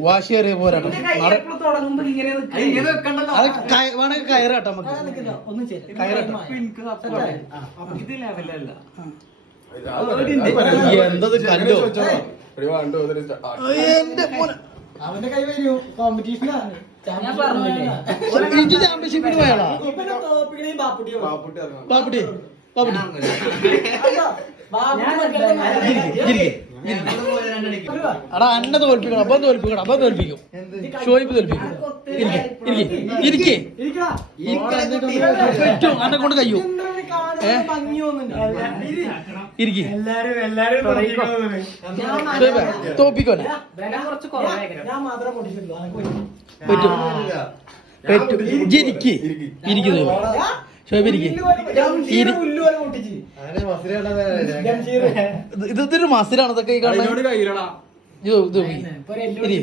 വാശിയേറിയ പോരാട്ടം വേണമെങ്കിൽ കയറാട്ടോ നമുക്ക്. കയറട്ടെ. എന്തത് കല്ലോ? എന്റെ മോനെ. അവന്റെ കൈ വരൂ. ചാമ്പ്യൻഷിപ്പിന് പോയാളാ ബാപ്പുട്ടി ബാപ്പുട്ടി അയ്യോ, ബാപ്പുട്ടി എടാ അന്നെ തോൽപ്പിക്കണം അപ്പം തോൽപ്പിക്കണം അപ്പം തോൽപ്പിക്കും. ഷോയിപ്പ് തോൽപ്പിക്കും. ഇരിക്കേ ഇരിക്കേ. പറ്റും അന്നെ കൊണ്ട് കയ്യോ. ഇരിക്കെ. പറ്റും. പറ്റും. ഇരിക്കേ ഇജ്ജ് ഇരിക്ക് ഇരിക്കുന്നു ഷോയിപ്പ് ഇത് ഇത് ഇതൊരു മസിലാണ് ഇതൊക്കെ ഈ കാണുന്നത് ഇത് ഇത് ഇരി.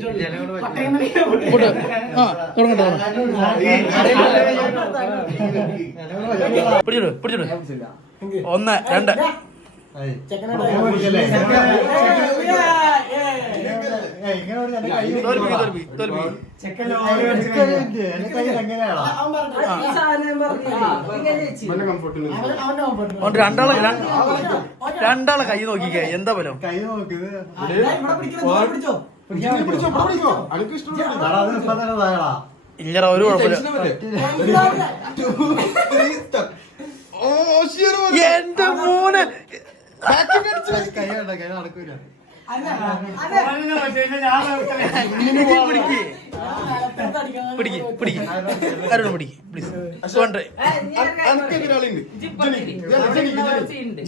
ആ തുടങ്ങട്ടെ പിടിച്ചിട് പിടിച്ചിട് ഒന്ന് രണ്ട്. ചെക്കനെ രണ്ടാളെ രണ്ടാളെ കൈ നോക്കിക്കേ എന്താ ഫലം? കൈ നോക്കിയത് ഇല്ലടാ ഒരു കുഴപ്പമില്ല. എന്റെ മോനെ. കൈ കൈ നടക്കൂല. പിടിക്ക് പിടിക്ക് അടിക്കണം. പിടിക്ക് പ്ലീസ് വേണ്ട ഏ, ഞാൻ ഒരു കാര്യം പറയാം. ഇജ്ജ് ഇപ്പൊ ഇരി. അവിടെ ഉണ്ട്.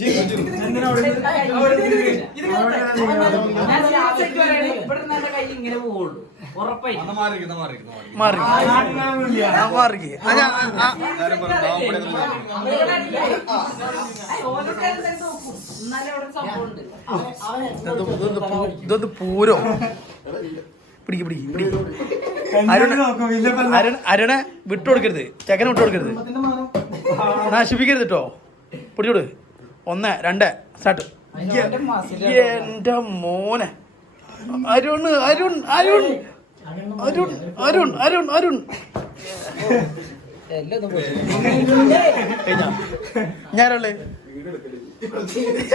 ഇത് കേട്ടോ. ഞാൻ serious ആയിട്ട് പറയണേ, ഇവിടെ നല്ല കൈ ഇങ്ങനെ പോവുള്ളൂ ഉറപ്പായിട്ടും മാറി ഇതെന്ത് പൂരോ? പിടിക്ക് പിടിക്ക് പിടിക്ക്. അരുൺ അരുണെ വിട്ടുകൊടുക്കരുത്. ചെക്കനെ വിട്ടുകൊടുക്കരുത്. നശിപ്പിക്കരുത് കേട്ടോ പിടിച്ചോട് ഒന്ന് രണ്ട് സ്റ്റാർട്ട് എന്റെ മോനെ. അരുൺ അരുൺ. അരുൺ അരുൺ അരുൺ അരുൺ. അരുൺ ഞാനുള്ളേ ഞാനല്ലേ